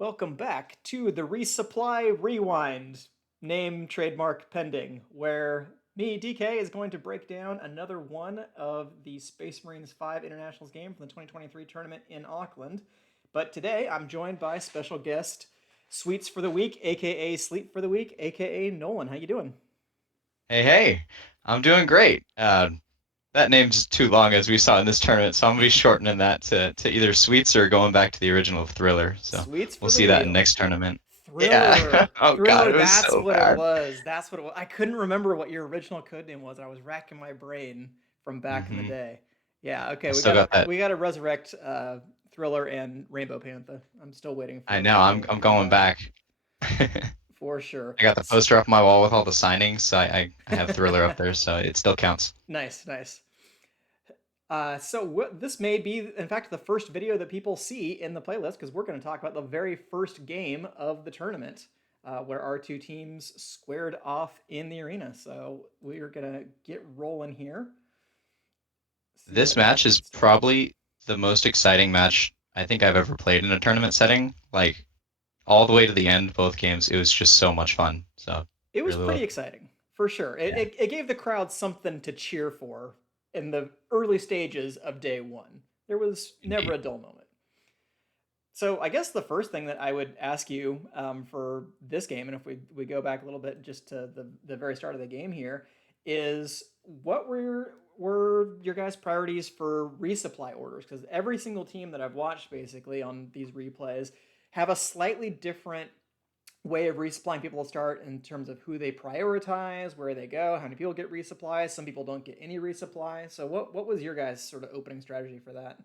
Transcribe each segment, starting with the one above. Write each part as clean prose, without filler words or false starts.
Welcome back to the Resupply Rewind, name trademark pending, where me, DK, is going to break down another one of the Space Marines 5 Internationals game from the 2023 tournament in Auckland. But today I'm joined by special guest Sweets for the Week, aka Sleep for the Week, aka Nolan. How you doing? Hey, hey, I'm doing great. That name's too long as we saw in this tournament, so I'm gonna be shortening that to either Sweets or going back to the original Thriller. So Sweets we'll for the see that in wheel. next tournament. Yeah. Thriller. Oh God, Thriller, it was that's so what it bad. was. That's what it was. I couldn't remember what your original code name was. I was racking my brain from back in the Hmm. day. Yeah, okay, I we still gotta got that. we gotta resurrect Thriller and Rainbow Panther. I'm still waiting I for know. both of I'm them to I'm come going back back. I for sure. got the poster off my wall with all the signings. So I have Thriller up there, so it still counts. Nice, nice. This may be, in fact, the first video that people see in the playlist because we're going to talk about the very first game of the tournament, where our two teams squared off in the arena. So we are going to get rolling here. See This what match is happens here. probably the most exciting match I think I've ever played in a tournament setting. Like all the way to the end, both games, it was just so much fun. So It was really pretty love. exciting for sure. It, Yeah. it, it gave the crowd something to cheer for in the early stages of day one. There was never Indeed. a dull moment. So I guess the first thing that I would ask you for this game, and if we go back a little bit just to the very start of the game here, is what were your guys' priorities for resupply orders? Because every single team that I've watched basically on these replays have a slightly different way of resupplying people to start in terms of who they prioritize, where they go, how many people get resupplies. Some people don't get any resupply. So what was your guys' sort of opening strategy for that?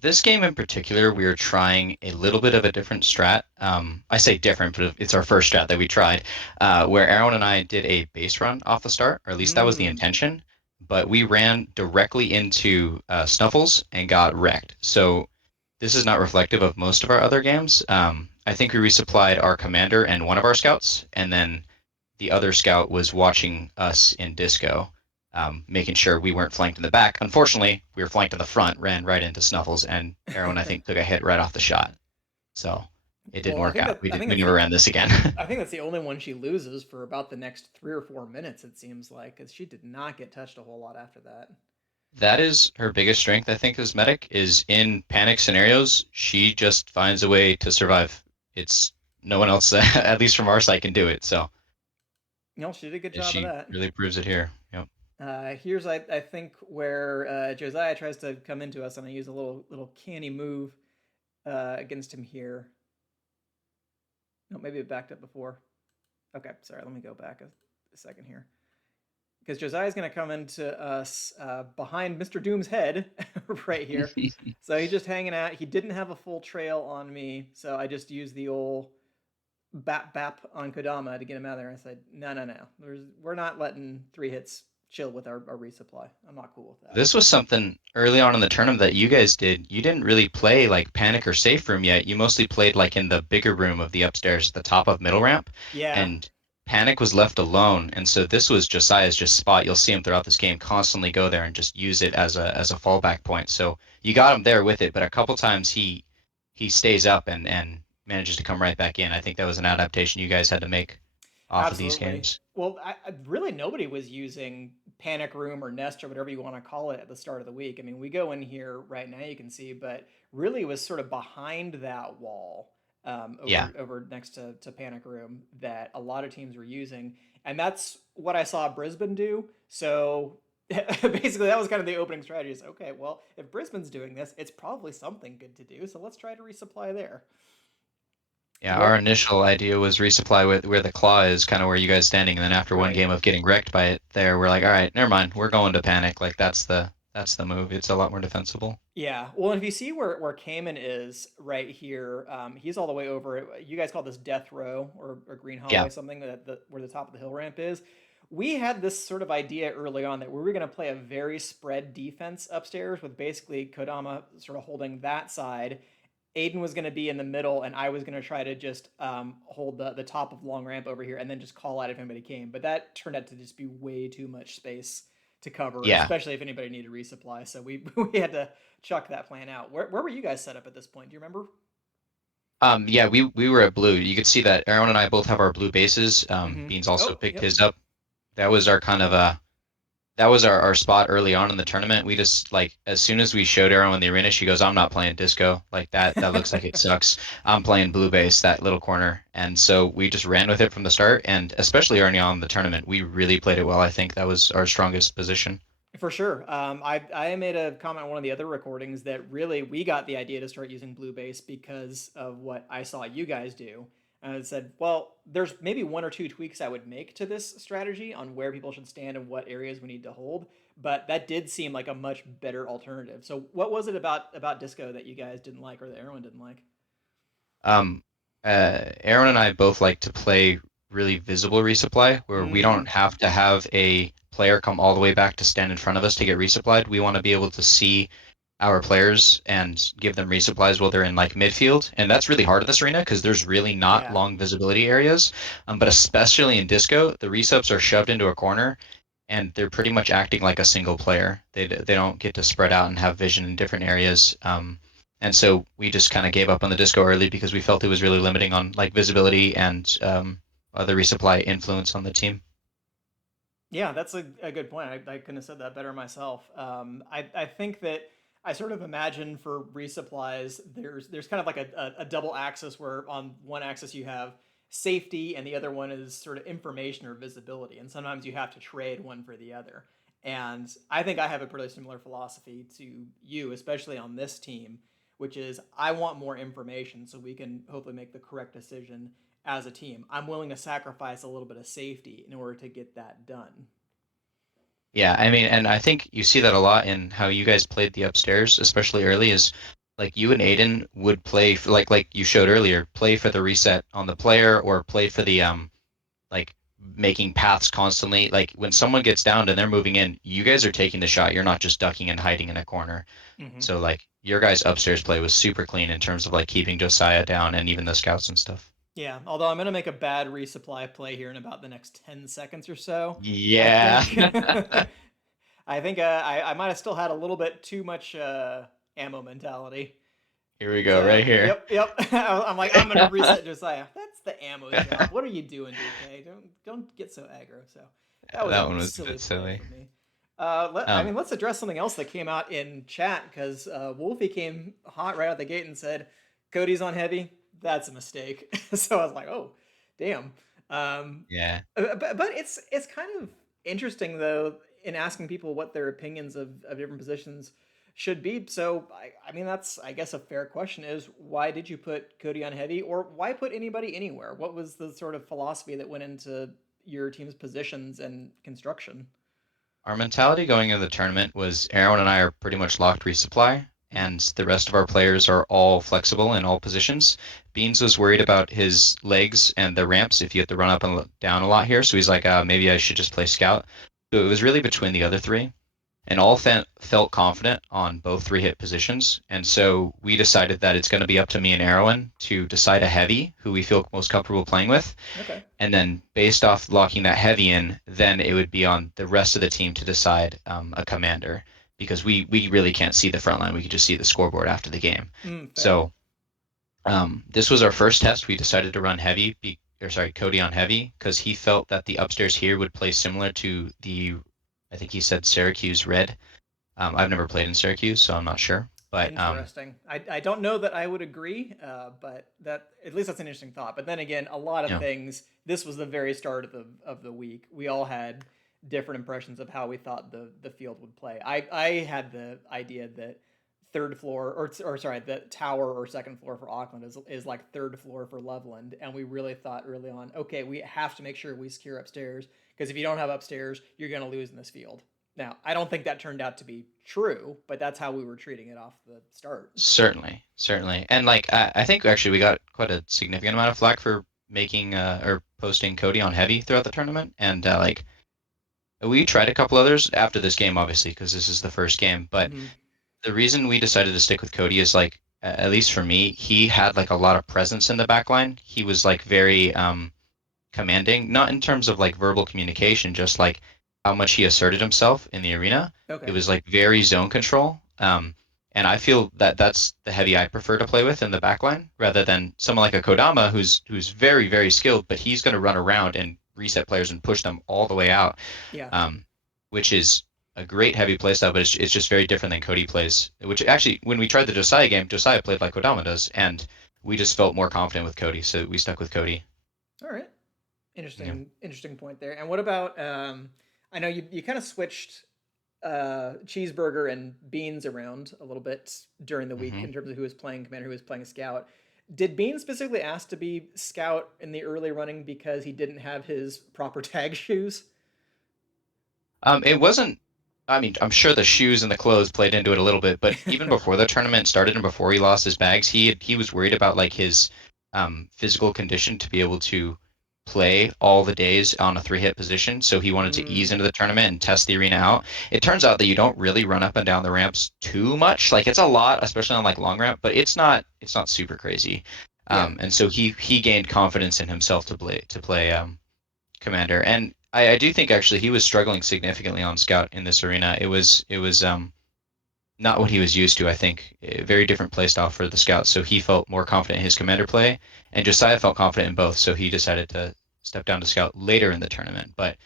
This game in particular, we are trying a little bit of a different strat. I say different, but it's our first strat that we tried, where Aaron and I did a base run off the start, or at least that was the Mm. intention. But we ran directly into Snuffles and got wrecked. So this is not reflective of most of our other games. I think we resupplied our commander and one of our scouts, and then the other scout was watching us in disco, making sure we weren't flanked in the back. Unfortunately, we were flanked in the front, ran right into Snuffles, and Erwin, I think, took a hit right off the shot. So it didn't Well, work out. I think We that's never the ran this again. I think that's the only one she loses for about the next 3 or 4 minutes. It seems like because she did not get touched a whole lot after that. That is her biggest strength, I think, as medic, is in panic scenarios. She just finds a way to survive. It's no one else, at least from our side, can do it. So You know, she did a good job of she that. really proves it here. Yep. Here's I think where Josiah tries to come into us, and I use a little canny move against him here. No, maybe it backed up before. Okay, sorry. Let me go back a second here. Because Josiah's going to come into us behind Mr. Doom's head right here. So he's just hanging out. He didn't have a full trail on me, so I just used the old bap bap on Kodama to get him out of there. I said, no, no, no. We're not letting 3 hits chill with our resupply. I'm not cool with that. This was something early on in the tournament that you guys did. You didn't really play like Panic or Safe Room yet. You mostly played like in the bigger room of the upstairs, the top of middle ramp, Yeah, and Panic was left alone. And so this was Josiah's just spot. You'll see him throughout this game constantly go there and just use it as a fallback point. So you got him there with it, but a couple times he stays up and manages to come right back in. I think that was an adaptation you guys had to make off of these absolutely. games. Well, really nobody was using Panic Room or Nest or whatever you want to call it at the start of the week. I mean, we go in here right now, you can see, but really it was sort of behind that wall Yeah. over next to Panic Room that a lot of teams were using, and that's what I saw Brisbane do. So basically, that was kind of the opening strategy. Is okay, well, if Brisbane's doing this, it's probably something good to do. So let's try to resupply there. Yeah, our What initial idea was resupply with where the claw is, kind of where you guys standing, and then after one right? game of getting wrecked by it there, we're like, all right, never mind, we're going to panic. Like that's the move. It's a lot more defensible. Yeah. Well, if you see where Cayman is right here, he's all the way over. You guys call this Death Row or Green Yeah, Hallway, something that where the top of the hill ramp is. We had this sort of idea early on that we were going to play a very spread defense upstairs with basically Kodama sort of holding that side. Aiden was going to be in the middle, and I was going to try to just hold the top of long ramp over here, and then just call out if anybody came. But that turned out to just be way too much space to cover, yeah. especially if anybody needed resupply. So we we had to chuck that plan out. Where were you guys set up at this point? Do you remember? Yeah, we were at blue. You could see that Aaron and I both have our blue bases. Beans also Oh, picked yep. his up. That was our kind of that was our spot early on in the tournament. We just like as soon as we showed Aaron in the arena, she goes, "I'm not playing disco. Like that looks like it sucks. I'm playing blue base, that little corner." And so we just ran with it from the start, and especially early on in the tournament, we really played it well. I think that was our strongest position. For sure. I made a comment on one of the other recordings that really we got the idea to start using Blue Base because of what I saw you guys do. And I said, well, there's maybe one or two tweaks I would make to this strategy on where people should stand and what areas we need to hold. But that did seem like a much better alternative. So what was it about Disco that you guys didn't like or that everyone didn't like? Um, Aaron and I both like to play really visible resupply, where we don't Mm, have to have a player come all the way back to stand in front of us to get resupplied. We want to be able to see our players and give them resupplies while they're in like midfield, and that's really hard in this arena because there's really not yeah. long visibility areas. But especially in disco, the resups are shoved into a corner, and they're pretty much acting like a single player. They don't get to spread out and have vision in different areas. And so we just kind of gave up on the disco early because we felt it was really limiting on like visibility and other resupply influence on the team. Yeah, that's a good point. I couldn't have said that better myself. I think that I sort of imagine for resupplies, there's kind of like a double axis where on one axis you have safety and the other one is sort of information or visibility. And sometimes you have to trade one for the other. And I think I have a pretty similar philosophy to you, especially on this team, which is I want more information so we can hopefully make the correct decision as a team. I'm willing to sacrifice a little bit of safety in order to get that done. Yeah, I mean, and I think you see that a lot in how you guys played the upstairs, especially early, is like you and Aiden would play for, like you showed earlier, play for the reset on the player or play for the like making paths constantly. Like when someone gets down and they're moving in, you guys are taking the shot. You're not just ducking and hiding in a corner. Mm-hmm. So like your guys' upstairs play was super clean in terms of like keeping Josiah down and even the scouts and stuff. Yeah, although I'm going to make a bad resupply play here in about the next 10 seconds or so. I Yeah. think I think I might have still had a little bit too much ammo mentality. Here we go, So, right here. yep. I'm like, I'm going to reset Josiah. That's the ammo job. What are you doing, DK? Don't get so aggro. So, that was That a one was a silly bit play silly. for me. I Um, mean, let's address something else that came out in chat because Wolfie came hot right out the gate and said, "Cody's on heavy. That's a mistake." So I was like, "Oh, damn." Um, yeah. but it's kind of interesting though in asking people what their opinions of different positions should be. So I mean, that's I guess a fair question is why did you put Cody on heavy or why put anybody anywhere? What was the sort of philosophy that went into your team's positions and construction? Our mentality going into the tournament was Aaron and I are pretty much locked resupply, Mm-hmm. and the rest of our players are all flexible in all positions. Beans was worried about his legs and the ramps if you have to run up and down a lot here, so he's like, maybe I should just play scout. So it was really between the other three, and all felt confident on both three hit positions. And so we decided that it's going to be up to me and Erwin to decide a heavy who we feel most comfortable playing with. Okay. And then based off locking that heavy in, then it would be on the rest of the team to decide a commander because we really can't see the front line. We could just see the scoreboard after the game. Fair. So this was our first test. We decided to run heavy, or sorry, Cody on heavy because he felt that the upstairs here would play similar to the, I think he said Syracuse red. I've never played in Syracuse, so I'm not sure. But Interesting. I don't know that I would agree, but that at least that's an interesting thought. But then again, a lot you of know, things. This was the very start of the week. We all had different impressions of how we thought the field would play. I had the idea that third floor or sorry, the tower or second floor for Auckland is like third floor for Loveland, and we really thought early on, okay, we have to make sure we secure upstairs because if you don't have upstairs, you're going to lose in this field. Now, I don't think that turned out to be true, but that's how we were treating it off the start. certainly, certainly, and like I think actually we got quite a significant amount of flack for making or posting Cody on heavy throughout the tournament, and like we tried a couple others after this game, obviously, because this is the first game. But Mm-hmm. the reason we decided to stick with Cody is like, at least for me, he had like a lot of presence in the back line. He was like very commanding, not in terms of like verbal communication, just like how much he asserted himself in the arena. It Okay. was like very zone control. And I feel that that's the heavy I prefer to play with in the backline rather than someone like a Kodama who's very, very skilled, but he's going to run around and reset players and push them all the way out, Yeah. um, which is a great heavy playstyle, but it's just very different than Cody plays. Which actually, when we tried the Josiah game, Josiah played like Kodama does, and we just felt more confident with Cody, so we stuck with Cody. All right. Yeah. Interesting point there. And what about I know you kind of switched cheeseburger and beans around a little bit during the week hmm in terms of who was playing commander, who was playing scout. Did Bean specifically ask to be scout in the early running because he didn't have his proper tag shoes? It wasn't. I mean, I'm sure the shoes and the clothes played into it a little bit, but even before the tournament started and before he lost his bags, he was worried about like his physical condition to be able to play all the days on a three-hit position. So he wanted to ease Mm, into the tournament and test the arena out. It turns out that you don't really run up and down the ramps too much. Like it's a lot, especially on like long ramp, but it's not super crazy. yeah. And so he gained confidence in himself to play commander. And I do think actually he was struggling significantly on scout in this arena. It was not what he was used to. I think a very different play style for the scout. So he felt more confident in his commander play, and Josiah felt confident in both. So he decided to step down to scout later in the tournament. But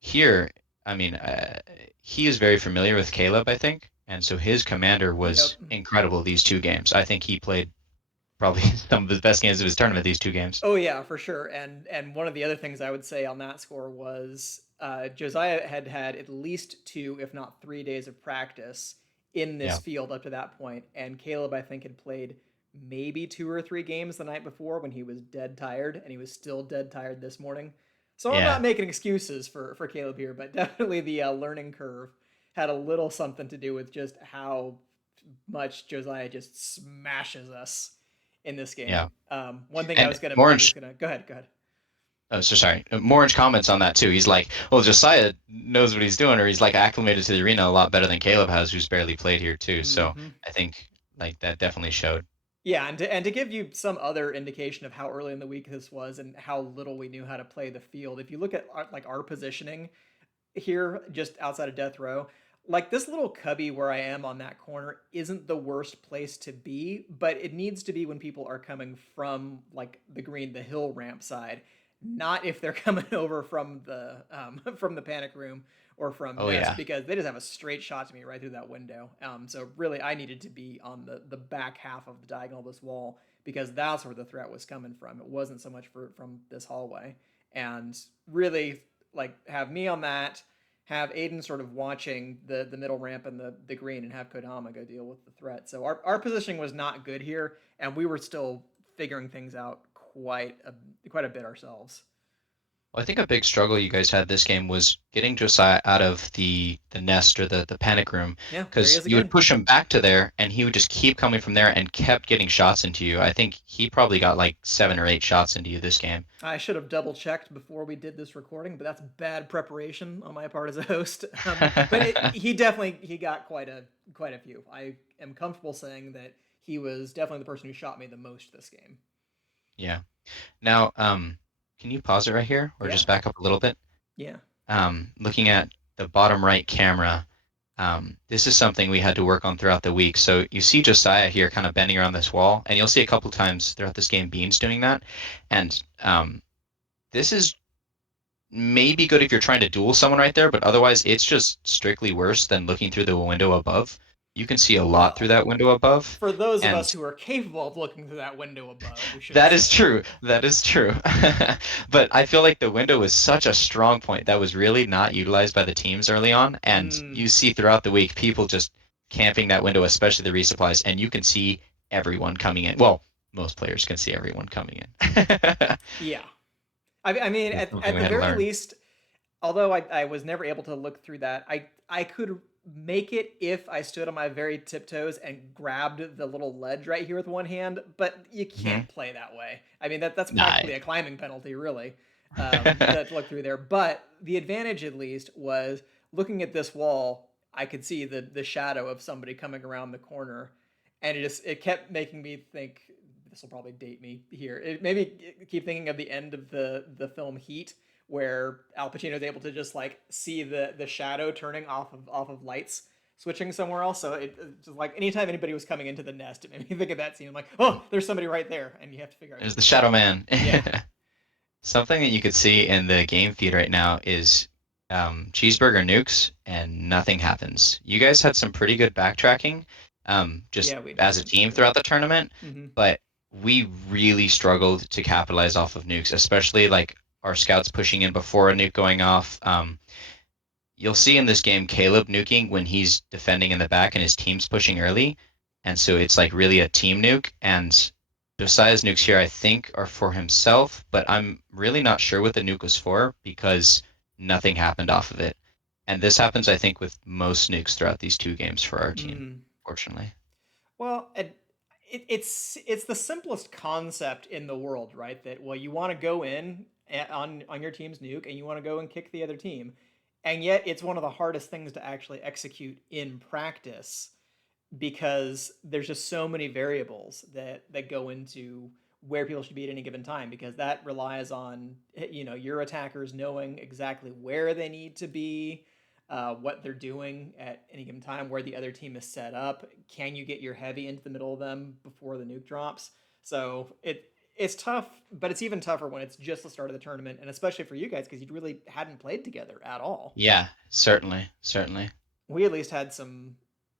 here, I mean, he is very familiar with Caleb, I think, and so his commander Yep. was incredible these 2 games. I think he played probably some of the best games of his tournament these 2 games. Oh yeah, for sure. And one of the other things I would say on that score was Josiah had had at least 2, if not 3 days of practice in this Yeah, field up to that point, and Caleb I think had played maybe 2 or 3 games the night before when he was dead tired, and he was still dead tired this morning. So I'm not yeah, making excuses for Caleb here, but definitely the learning curve had a little something to do with just how much Josiah just smashes us in this game. yeah. One thing I And was gonna I was Morange gonna go ahead, go ahead. Oh, so sorry. Morange comments on that too. He's like, well, Josiah knows what he's doing, or he's like acclimated to the arena a lot better than Caleb has, who's barely played here too. So Mm-hmm. I think like that definitely showed. Yeah, and to give you some other indication of how early in the week this was and how little we knew how to play the field, if you look at our positioning here, just outside of death row, like this little cubby where I am on that corner isn't the worst place to be, but it needs to be when people are coming from like the green, the hill ramp side, not if they're coming over from the from the panic room or from Oh nest yeah, because they just have a straight shot to me right through that window. So really, I needed to be on the back half of the diagonal of this wall because that's where the threat was coming from. It wasn't so much from this hallway, and really like have me on that, have Aiden sort of watching the middle ramp and the green, and have Kodama go deal with the threat. So our positioning was not good here, and we were still figuring things out quite a bit ourselves. well, I think a big struggle you guys had this game was getting Josiah out of the nest or the panic room Yeah, there he because is you would again. push him back to there and he would just keep coming from there and kept getting shots into you. I think he probably got like 7 or 8 shots into you this game. I should have double checked before we did this recording, but that's bad preparation on my part as a host. He got quite a few. I am comfortable saying that he was definitely the person who shot me the most this game. Yeah. Now, can you pause it right here or Yeah, just back up a little bit? yeah. Looking at the bottom right camera, this is something we had to work on throughout the week. So you see Josiah here kind of bending around this wall, and you'll see a couple times throughout this game Beans doing that. And this is maybe good if you're trying to duel someone right there, but otherwise it's just strictly worse than looking through the window above. You can see a lot through Well, that window above, for those of and us who are capable of looking through that window above, we should that is say. true. That is true. But I feel like the window was such a strong point that was really not utilized by the teams early on. And Mm, you see throughout the week people just camping that window, especially the resupplies, and you can see everyone coming in. Well, most players can see everyone coming in. yeah. I mean, It's something at we the had to very learn. least, although I was never able to look through that, I could make it if I stood on my very tiptoes and grabbed the little ledge right here with one hand, but you hmm can't play that way. I mean that's Nah. practically a climbing penalty, really, to look through there. But the advantage, at least, was looking at this wall. I could see the shadow of somebody coming around the corner, and it kept making me think. This will probably date me here. It made me keep thinking of the end of the film Heat, where Al Pacino is able to just like see the shadow turning off of lights switching somewhere else. So just like anytime anybody was coming into the nest, it made me think of that scene. I'm like, oh, there's somebody right there, and you have to figure out There's who the it is. Shadow Man. Yeah. Something that you could see in the game feed right now is cheeseburger nukes, and nothing happens. You guys had some pretty good backtracking, just Yeah, we as a definitely team did. throughout the tournament, Hmm. but we really struggled to capitalize off of nukes, especially like our scouts pushing in before a nuke going off. You'll see in this game Caleb nuking when he's defending in the back and his team's pushing early, and so it's like really a team nuke. And Josiah's nukes here, I think, are for himself, but I'm really not sure what the nuke was for because nothing happened off of it. And this happens, I think, with most nukes throughout these two games for our team, Mm. fortunately. Well, it's the simplest concept in the world, right? That well, you want to go in on your team's nuke, and you want to go and kick the other team, and yet it's one of the hardest things to actually execute in practice because there's just so many variables that go into where people should be at any given time because that relies on your attackers knowing exactly where they need to be, what they're doing at any given time, where the other team is set up. Can you get your heavy into the middle of them before the nuke drops? So it's tough, but it's even tougher when it's just the start of the tournament, and especially for you guys because you really hadn't played together at all. Yeah, certainly, certainly. We at least had some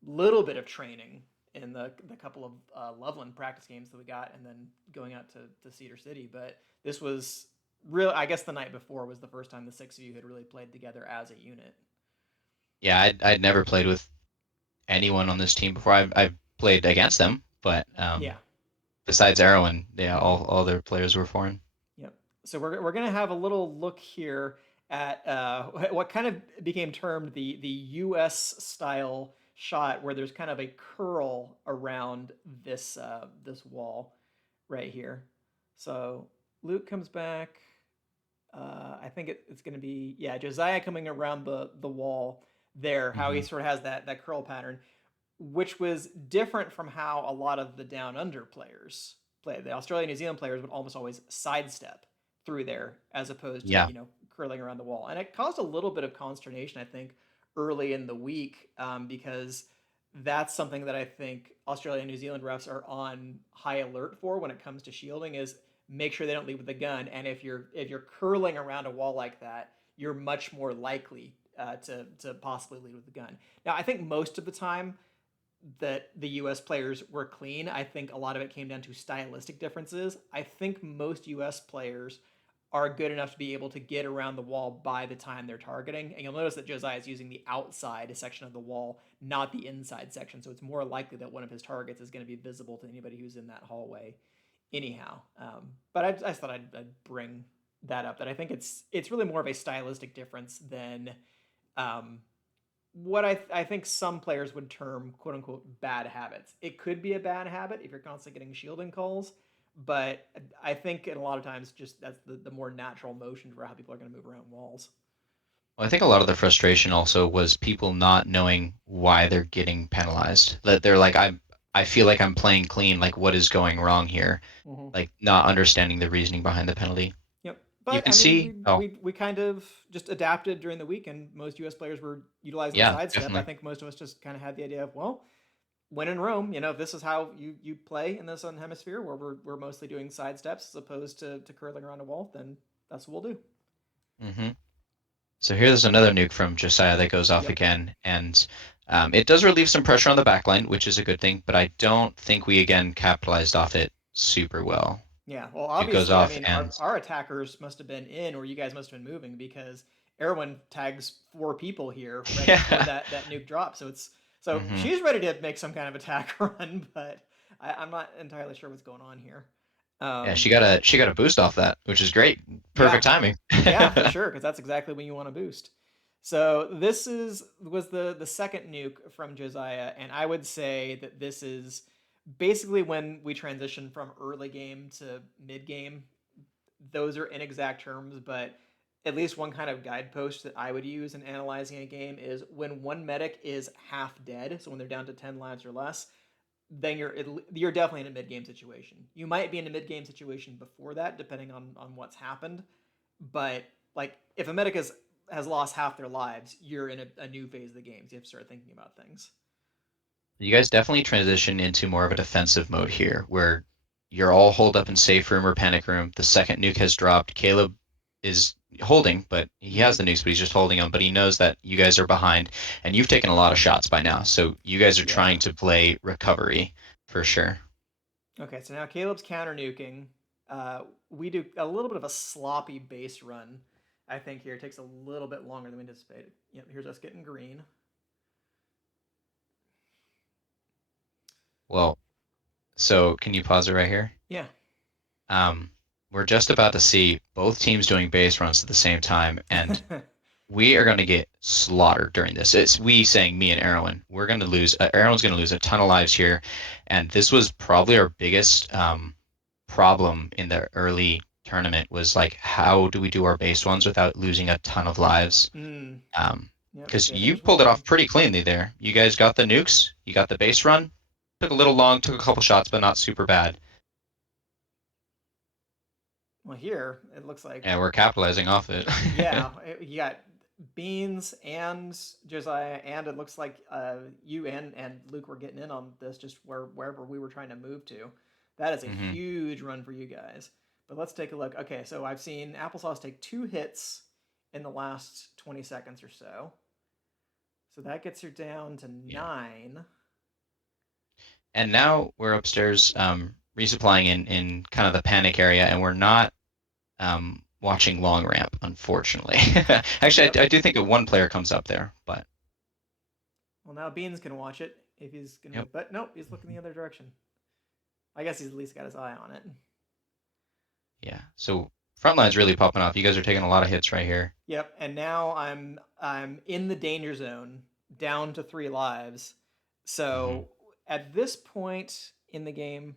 little bit of training in the couple of Loveland practice games that we got, and then going out to Cedar City. But this was real. I guess the night before was the first time the six of you had really played together as a unit. Yeah, I'd never played with anyone on this team before. I've played against them, but Yeah. besides Erwin, yeah, all their players were foreign. Yep. So we're gonna have a little look here at what kind of became termed the U.S. style shot, where there's kind of a curl around this wall right here. So Luke comes back. I think it's going to be Josiah coming around the wall there. How he Hmm. sort of has that curl pattern, which was different from how a lot of the down under players play. The Australia New Zealand players would almost always sidestep through there as opposed to Yeah, curling around the wall, and it caused a little bit of consternation I think early in the week because that's something that I think Australia and New Zealand refs are on high alert for when it comes to shielding is make sure they don't lead with the gun. And if you're curling around a wall like that, you're much more likely to possibly lead with the gun. Now, I think most of the time that the U.S. players were clean. I think a lot of it came down to stylistic differences. I think most U.S. players are good enough to be able to get around the wall by the time they're targeting. And you'll notice that Josiah is using the outside section of the wall, not the inside section. So it's more likely that one of his targets is going to be visible to anybody who's in that hallway anyhow. But I just thought I'd bring that up, that I think it's really more of a stylistic difference than um, what I think some players would term quote unquote bad habits. It could be a bad habit if you're constantly getting shielding calls, but I think in a lot of times just that's the more natural motion for how people are going to move around walls. well, I think a lot of the frustration also was people not knowing why they're getting penalized. That they're like, I feel like I'm playing clean. Like, what is going wrong here? Mm-hmm. Like, not understanding the reasoning behind the penalty. Yep. You But can I mean, see. Oh, we kind of just adapted during the week, and most U.S. players were utilizing the yeah, sidestep. I definitely. think most of us just kind of had the idea of, well, when in Rome, if this is how you play in the Southern Hemisphere, where we're mostly doing sidesteps as opposed to curling around a wall, then that's what we'll do. Hmm. So here's another nuke from Josiah that goes off Yep. again, and it does relieve some pressure on the backline, which is a good thing. But I don't think we again capitalized off it super well. Yeah. Well, Nuke goes obviously, I off, mean, and our attackers must have been in, or you guys must have been moving because Erwin tags four people here right before yeah. that nuke drop. So Hmm. she's ready to make some kind of attack run, but I'm not entirely sure what's going on here. Yeah, Um, she got a boost off that, which is great. yeah, Perfect timing. yeah, for sure, because that's exactly when you want to boost. So this was the second nuke from Josiah, and I would say that this is basically when we transition from early game to mid game. Those are inexact terms, but at least one kind of guidepost that I would use in analyzing a game is when one medic is half dead, so when they're down to 10 lives or less, then you're definitely in a mid game situation. You might be in a mid game situation before that, depending on what's happened, but like if a medic is has lost half their lives, you're in a new phase of the game. So you have to start thinking about things. You guys definitely transition into more of a defensive mode here, where you're all holed up in safe room or panic room. The second nuke has dropped. Caleb is holding, but he has the nukes, but he's just holding them. But he knows that you guys are behind, and you've taken a lot of shots by now. So you guys are Yeah. trying to play recovery for sure. Okay, so now Caleb's counter nuking. We do a little bit of a sloppy base run, I think, here. It takes a little bit longer than we anticipated. Yep, here's us getting green. Well, so can you pause it right here? Yeah. Um, we're just about to see both teams doing base runs at the same time, and we are going to get slaughtered during this. It's we saying me and Erwin. We're going to lose. Erwin's going to lose a ton of lives here, and this was probably our biggest problem in the early tournament. Was like, how do we do our base ones without losing a ton of lives? Mm. Yep. Because Okay, you there's pulled it one. off pretty cleanly there. You guys got the nukes. You got the base run. Took a little long. Took a couple shots, but not super bad. Well, here it looks like, And we're capitalizing off it. yeah, you got Beans and Josiah, and it looks like you and Luke were getting in on this just wherever we were trying to move to. That is a hmm huge run for you guys. But let's take a look. Okay, so I've seen Applesauce take 2 hits in the last 20 seconds or so. So that gets her down to Yeah. 9. And now we're upstairs resupplying in kind of the panic area, and we're not watching long ramp, unfortunately. Actually, Yep. I do think that one player comes up there, but Well, now Beans can watch it if he's going to yep. move. But nope, he's looking the other direction. I guess he's at least got his eye on it. Yeah. So frontline's really popping off. You guys are taking a lot of hits right here. Yep, and now I'm in the danger zone, down to 3 lives. hmm So at this point in the game,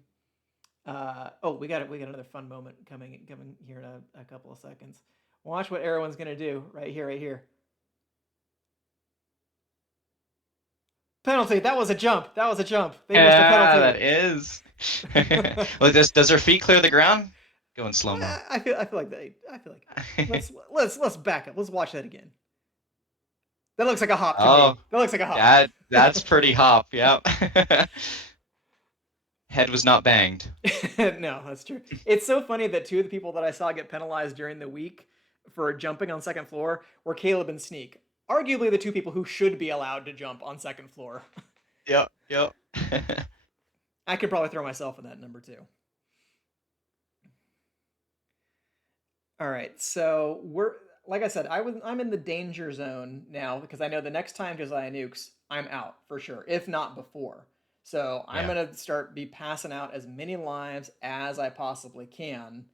oh, we got another fun moment coming here in a couple of seconds. Watch what everyone's gonna do right here, right here. Penalty. That was a jump. That was a jump. They missed a Yeah, that penalty. is. Well, does her feet clear the ground? Go in slow mo. I feel like let's back up. Let's watch that again. That looks like a hop to me. Oh, That looks like a hop. that's pretty hop. Yep. Head was not banged. No, that's true. It's so funny that two of the people that I saw get penalized during the week for jumping on second floor were Caleb and Sneak. Arguably the two people who should be allowed to jump on second floor. Yep. Yep. I could probably throw myself in that number too. All right, so we're like I said, I'm in the danger zone now because I know the next time Josiah nukes, I'm out for sure, if not before. So I'm Yeah. gonna start be passing out as many lives as I possibly can,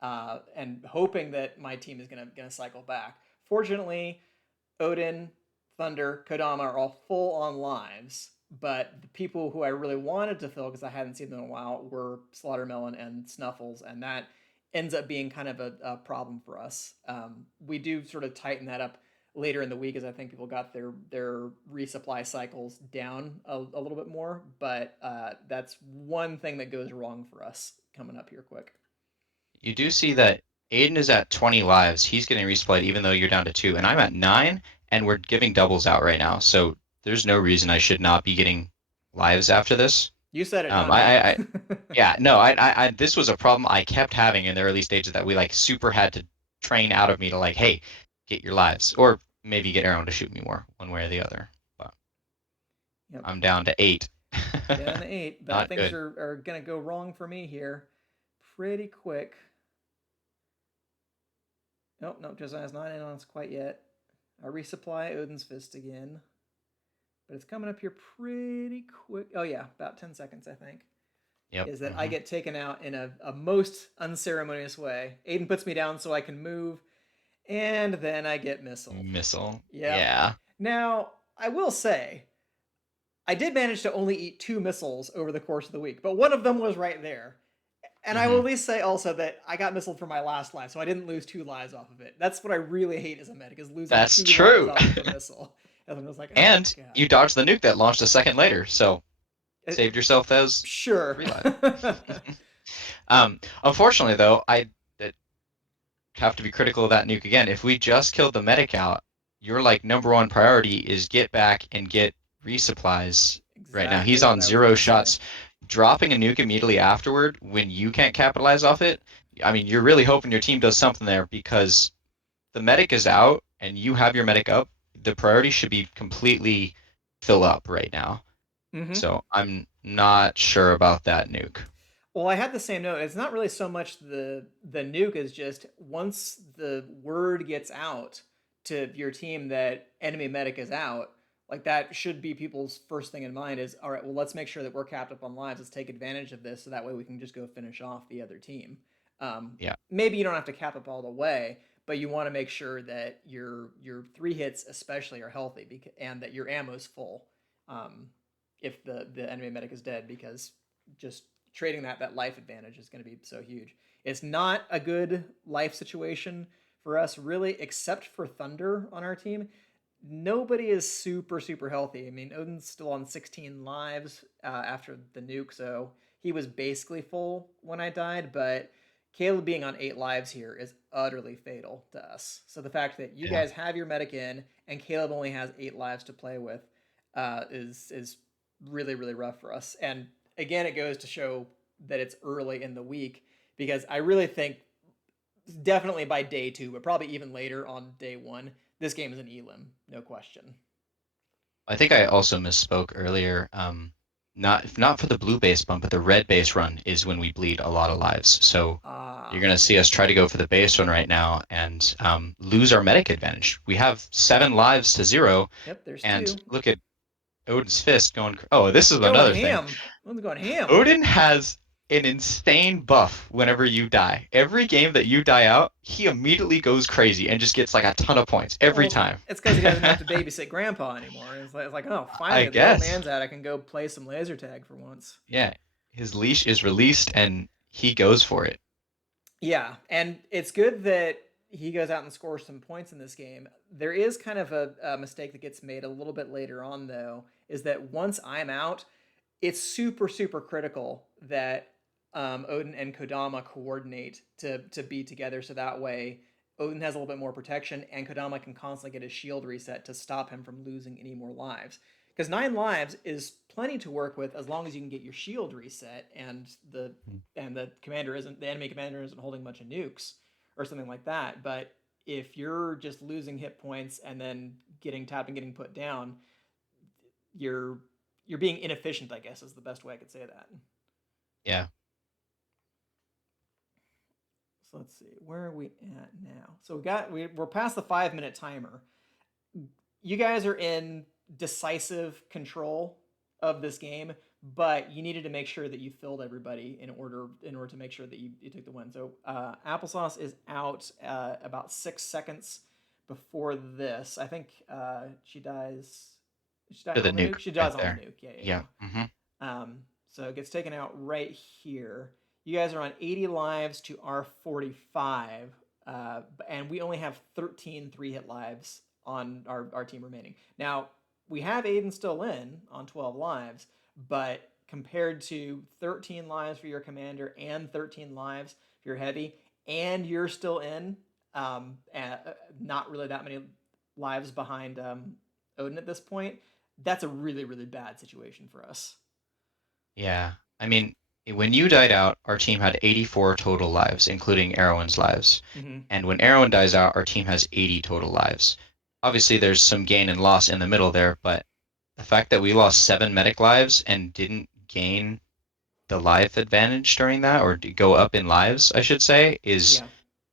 and hoping that my team is gonna cycle back. Fortunately, Odin, Thunder, Kodama are all full on lives, but the people who I really wanted to fill because I hadn't seen them in a while were Slaughtermelon and Snuffles, and that ends up being kind of a problem for us. We do sort of tighten that up later in the week as I think people got their resupply cycles down a little bit more, but that's one thing that goes wrong for us coming up here quick. You do see that Aiden is at 20 lives. He's getting resupplied even though you're down to 2, and I'm at 9, and we're giving doubles out right now. So there's no reason I should not be getting lives after this. You said it, Um, not I, me. I, I yeah, no, this was a problem I kept having in the early stages that we like super had to train out of me to like, hey, get your lives, or maybe get Aaron to shoot me more, one way or the other. But Yep. I'm down to 8. Down to 8. Bad Not things good. are going to go wrong for me here pretty quick. Nope, nope, Josiah's not in on us quite yet. I resupply Odin's Fist again. But it's coming up here pretty quick. Oh, yeah, about 10 seconds, I think. Yep. Is that I get taken out in a most unceremonious way. Aiden puts me down so I can move, and then I get missiled. Missile. Yep. Yeah. Now, I will say, I did manage to only eat 2 missiles over the course of the week, but one of them was right there. And I will at least say also that I got missiled for my last life, so I didn't lose 2 lives off of it. That's what I really hate as a medic, is losing That's 2 lives true. off of a missile. And I was like, oh And god. you dodged the nuke that launched a second later, so It, saved yourself those sure. 3 lives. Unfortunately, though, have to be critical of that nuke again. If we just killed the medic out, your like number one priority is get back and get resupplies right now. Exactly He's what on I was gonna zero say. shots. Dropping a nuke immediately afterward when you can't capitalize off it, I mean, you're really hoping your team does something there because the medic is out and you have your medic up. The priority should be completely fill up right now. Mm-hmm. So I'm not sure about that nuke. Well, I had the same note. It's not really so much the nuke as just once the word gets out to your team that enemy medic is out, like that should be people's first thing in mind is all right, well let's make sure that we're capped up on lives. Let's take advantage of this so that way we can just go finish off the other team. Yeah. Maybe you don't have to cap up all the way, but you want to make sure that your three hits especially are healthy and that your ammo's full. Um, if the enemy medic is dead, because just trading that life advantage is going to be so huge. It's not a good life situation for us really, except for Thunder on our team. Nobody is super healthy. I mean, Odin's still on 16 lives after the nuke, so he was basically full when I died. But Caleb being on 8 lives here is utterly fatal to us. So the fact that you Yeah. guys have your medic in and Caleb only has 8 lives to play with is really rough for us. And again, it goes to show that it's early in the week because I really think definitely by day 2, but probably even later on day 1, this game is an elim, no question. I think I also misspoke earlier. Not for the blue base bump, but the red base run is when we bleed a lot of lives. So you're Ah, gonna see us try to go for the base run right now and lose our medic advantage. We have 7 lives to 0, yep, there's and 2. look at Odin's fist going. Oh, this is Going another thing. ham. One's going ham. Odin has an insane buff whenever you die. Every game that you die out, he immediately goes crazy and just gets like a ton of points every Well, time. it's because he doesn't have to babysit grandpa anymore. It's like, oh, I finally the old guess. man's out. I can go play some laser tag for once. Yeah, his leash is released and he goes for it. Yeah, and it's good that he goes out and scores some points in this game. There is kind of a mistake that gets made a little bit later on, though, is that once I'm out, it's super critical that Odin and Kodama coordinate to be together, so that way Odin has a little bit more protection, and Kodama can constantly get his shield reset to stop him from losing any more lives. Because 9 lives is plenty to work with as long as you can get your shield reset, and the enemy commander isn't holding a bunch of nukes or something like that. But if you're just losing hit points and then getting tapped and getting put down, you're you're being inefficient, I guess is the best way I could say that. Yeah. So let's see, where are we at now? So we're past the 5 minute timer. You guys are in decisive control of this game, but you needed to make sure that you filled everybody in order to make sure that you took the win. So Applesauce is out about 6 seconds before this. I think she dies. She died To the on the nuke nuke. She right dies on the there. nuke. Yeah. Yeah. Hmm. So it gets taken out right here. You guys are on 80 lives to our 45, and we only have 13 3-hit lives on our team remaining. Now, we have Aiden still in on 12 lives, but compared to 13 lives for your commander and 13 lives for your heavy, and you're still in, not really that many lives behind Odin at this point, that's a really bad situation for us. Yeah. I mean, when you died out, our team had 84 total lives, including Erwin's lives. Mm-hmm. And when Erwin dies out, our team has 80 total lives. Obviously, there's some gain and loss in the middle there, but the fact that we lost 7 medic lives and didn't gain the life advantage during that, or go up in lives, I should say, is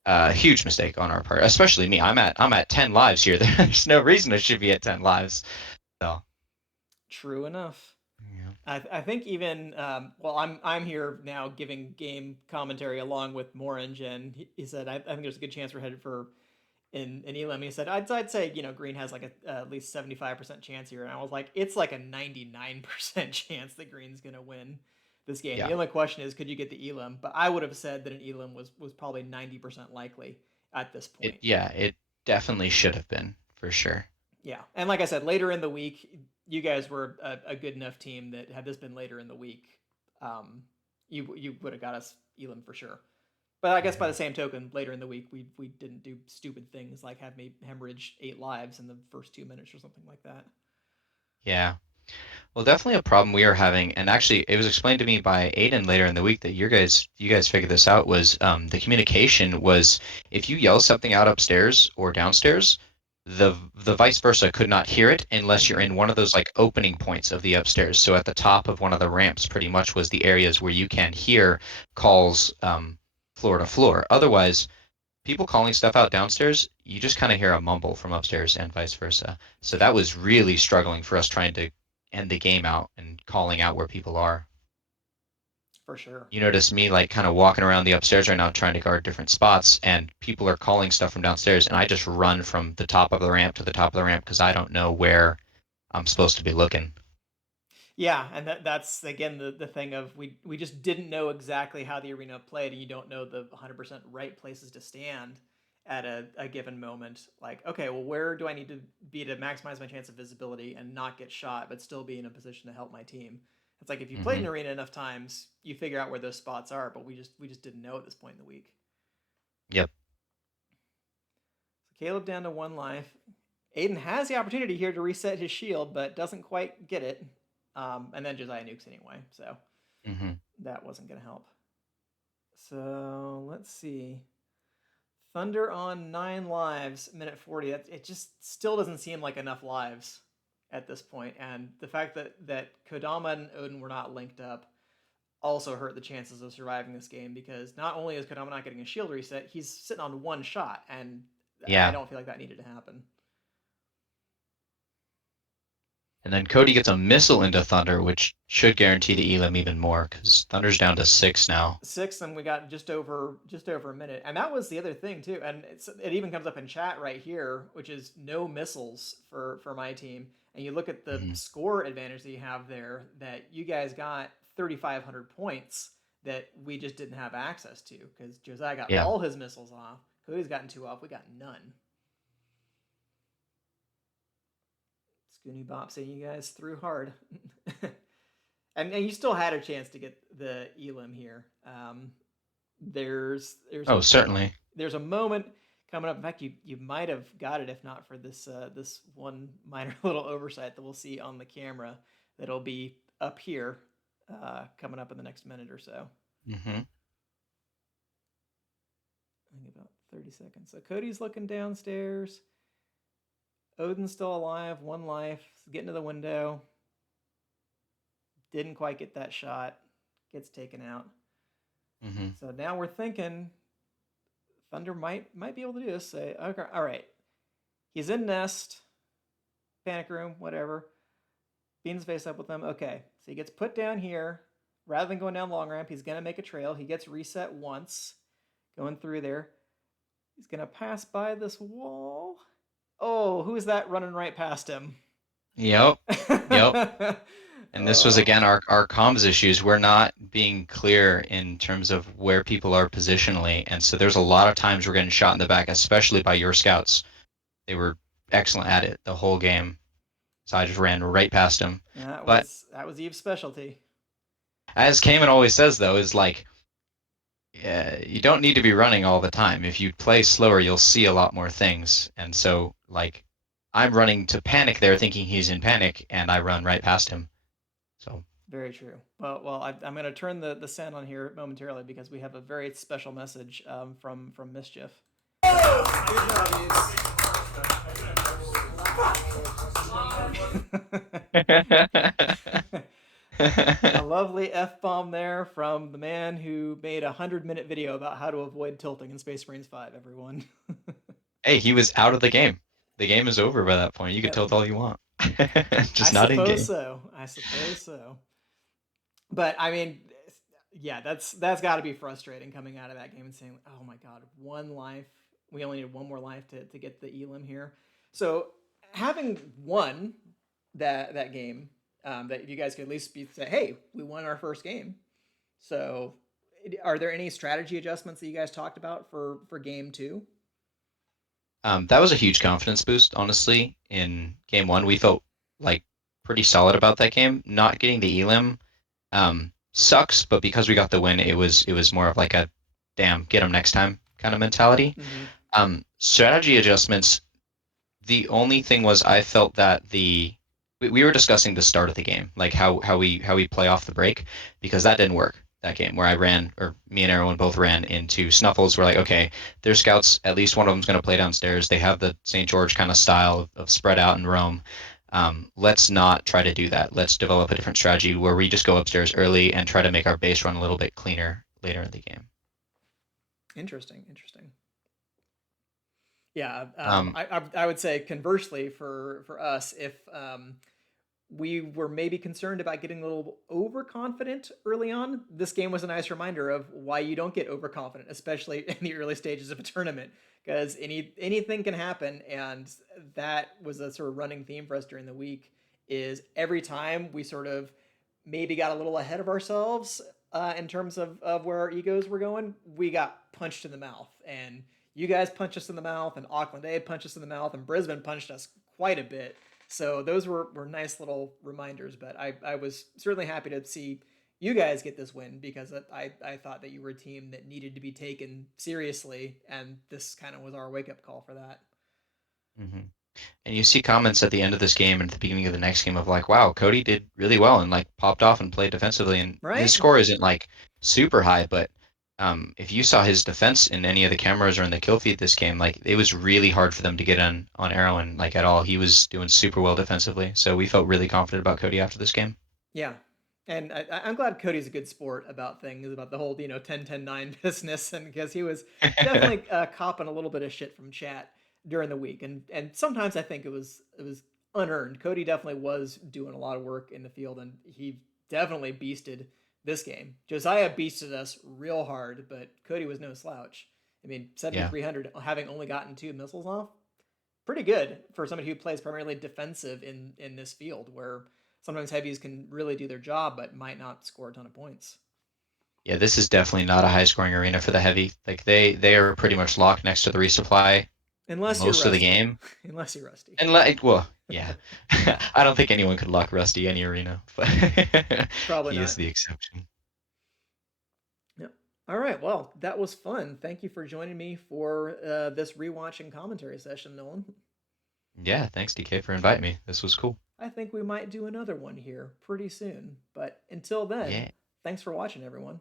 Yeah. a huge mistake on our part. Especially me. I'm at 10 lives here. There's no reason I should be at 10 lives. So True enough. yeah. I think even well, I'm here now giving game commentary along with Morange, and he said I think there's a good chance we're headed for in Elam. He said I'd say Green has like at least 75% chance here, and I was like it's like a 99% chance that Green's gonna win this game. The Yeah. only question is could you get the Elam? But I would have said that an Elam was probably 90% likely at this It point. yeah, it definitely should have been for sure. Yeah, and like I said, later in the week, you guys were a good enough team that had this been later in the week, you would have got us Elam for sure. But I guess by Mhm. the same token, later in the week, we didn't do stupid things like have me hemorrhage 8 lives in the first 2 minutes or something like that. Yeah. Well, definitely a problem we are having, and actually, it was explained to me by Aiden later in the week that you guys figured this out was the communication was if you yell something out upstairs or downstairs, the vice versa could not hear it unless you're Mm-hmm. in one of those like opening points of the upstairs. So at the top of one of the ramps, pretty much was the areas where you can hear calls floor to floor. Otherwise, people calling stuff out downstairs, you just kind of hear a mumble from upstairs and vice versa. So that was really struggling for us trying to end the game out and calling out where people are. For sure. You notice me like kind of walking around the upstairs right now trying to guard different spots, and people are calling stuff from downstairs, and I just run from the top of the ramp to the top of the ramp because I don't know where I'm supposed to be looking. Yeah, and that's again the thing of we just didn't know exactly how the arena played, and you don't know the 100% right places to stand at a given moment. Like, okay, well, where do I need to be to maximize my chance of visibility and not get shot, but still be in a position to help my team? It's like if you played an Hmm. arena enough times, you figure out where those spots are, but we just didn't know at this point in the week. Yep. So Caleb down to 1 life. Aiden has the opportunity here to reset his shield, but doesn't quite get it. And then Josiah nukes anyway, so Hmm. that wasn't going to help. So let's see. Thunder on 9 lives, minute 40. It just still doesn't seem like enough lives at this point. And the fact that Kodama and Odin were not linked up also hurt the chances of surviving this game because not only is Kodama not getting a shield reset, he's sitting on one shot, and I Yeah. don't feel like that needed to happen. And then Cody gets a missile into Thunder, which should guarantee the Elim even more because Thunder's down to 6 now. 6, and we got just over a minute, and that was the other thing too. And it even comes up in chat right here, which is no missiles for my team. And you look at the Hmm. score advantage that you have there, that you guys got 3,500 points that we just didn't have access to because Josiah got Yeah. all his missiles off. Cody's gotten 2 off. We got none. Scoony Bop saying you guys threw hard. And you still had a chance to get the Elim here. There's there's Oh, a certainly. there's a moment coming up. In fact, you might have got it if not for this one minor little oversight that we'll see on the camera. That'll be up here, coming up in the next minute or so. Hmm. I think about 30 seconds. So Cody's looking downstairs. Odin's still alive, 1 life. Getting to the window. Didn't quite get that shot. Gets taken out. Hmm. So now we're thinking Thunder might be able to do this. Say, okay, all right. He's in nest, panic room, whatever. Beans face up with them. Okay, so he gets put down here. Rather than going down long ramp, he's gonna make a trail. He gets reset once, going through there. He's gonna pass by this wall. Oh, who's that running right past him? Yep. Yep. And this was Oh, again our comms issues. We're not being clear in terms of where people are positionally, and so there's a lot of times we're getting shot in the back, especially by your scouts. They were excellent at it the whole game, so I just ran right past them. that But was that was Eve's specialty. as Cayman always says, though, is like you don't need to be running all the time. If you play slower, you'll see a lot more things. And so, like, I'm running to panic there, thinking he's in panic, and I run right past him. So, Very true. Well, I'm going to turn the sound on here momentarily because we have a very special message, from Mischief. A lovely f bomb there from the man who made a 100-minute video about how to avoid tilting in Space Marines 5. Everyone. hey, he was out of the game. The game is over by that point. You could Yep. tilt all you want, I just not in suppose game. so. I suppose so. But I mean, yeah, that's got to be frustrating coming out of that game and saying, "Oh my God, 1 life. We only need one more life to get the Elim here." So having won that game, that you guys could at least be say, "Hey, we won our first game." So, are there any strategy adjustments that you guys talked about for game two? That was a huge confidence boost, honestly. In game one, we felt like pretty solid about that game. Not getting the elim sucks, but because we got the win, it was more of like a damn, get them next time kind of mentality. Mm-hmm. Strategy adjustments. The only thing was I felt that we were discussing the start of the game, like how we play off the break, because that didn't work that game where I ran or me and everyone both ran into Snuffles. We're like, okay, their scouts, at least one of them's going to play downstairs. They have the St. George kind of style of spread out and roam. Let's not try to do that. Let's develop a different strategy where we just go upstairs early and try to make our base run a little bit cleaner later in the game. Interesting. Interesting. Yeah, Um, I would say conversely for us, if we were maybe concerned about getting a little overconfident early on, this game was a nice reminder of why you don't get overconfident, especially in the early stages of a tournament, because anything can happen, and that was a sort of running theme for us during the week. Is every time we sort of maybe got a little ahead of ourselves in terms of where our egos were going, we got punched in the mouth, and you guys punched us in the mouth, and Auckland A punched us in the mouth, and Brisbane punched us quite a bit. So those were nice little reminders, but I was certainly happy to see you guys get this win because I thought that you were a team that needed to be taken seriously, and this kind of was our wake up call for that. mhm. And you see comments at the end of this game and at the beginning of the next game of like, wow, Cody did really well and like popped off and played defensively. And his Right? score isn't like super high, but if you saw his defense in any of the cameras or in the kill feed this game, like it was really hard for them to get on Arrowen like at all. He was doing super well defensively, so we felt really confident about Cody after this game. Yeah. And I'm glad Cody's a good sport about things, about the whole, 10-10-9 business, and because he was definitely copping a little bit of shit from chat during the week. And sometimes I think it was unearned. Cody definitely was doing a lot of work in the field, and he definitely beasted this game. Josiah beasted us real hard, but Cody was no slouch. I mean, Yeah. 7,300 having only gotten 2 missiles off, pretty good for somebody who plays primarily defensive in this field where sometimes heavies can really do their job but might not score a ton of points. Yeah, this is definitely not a high scoring arena for the heavy. Like they are pretty much locked next to the resupply Unless you're most of the rusty. game. Unless you're rusty. And like, well, yeah, I don't think anyone could lock Rusty any arena, but Probably he is not. the exception. Yep. All right. Well, that was fun. Thank you for joining me for this rewatch and commentary session, Nolan. Yeah, thanks DK for inviting me. This was cool. I think we might do another one here pretty soon. But until then, Yeah. thanks for watching, everyone.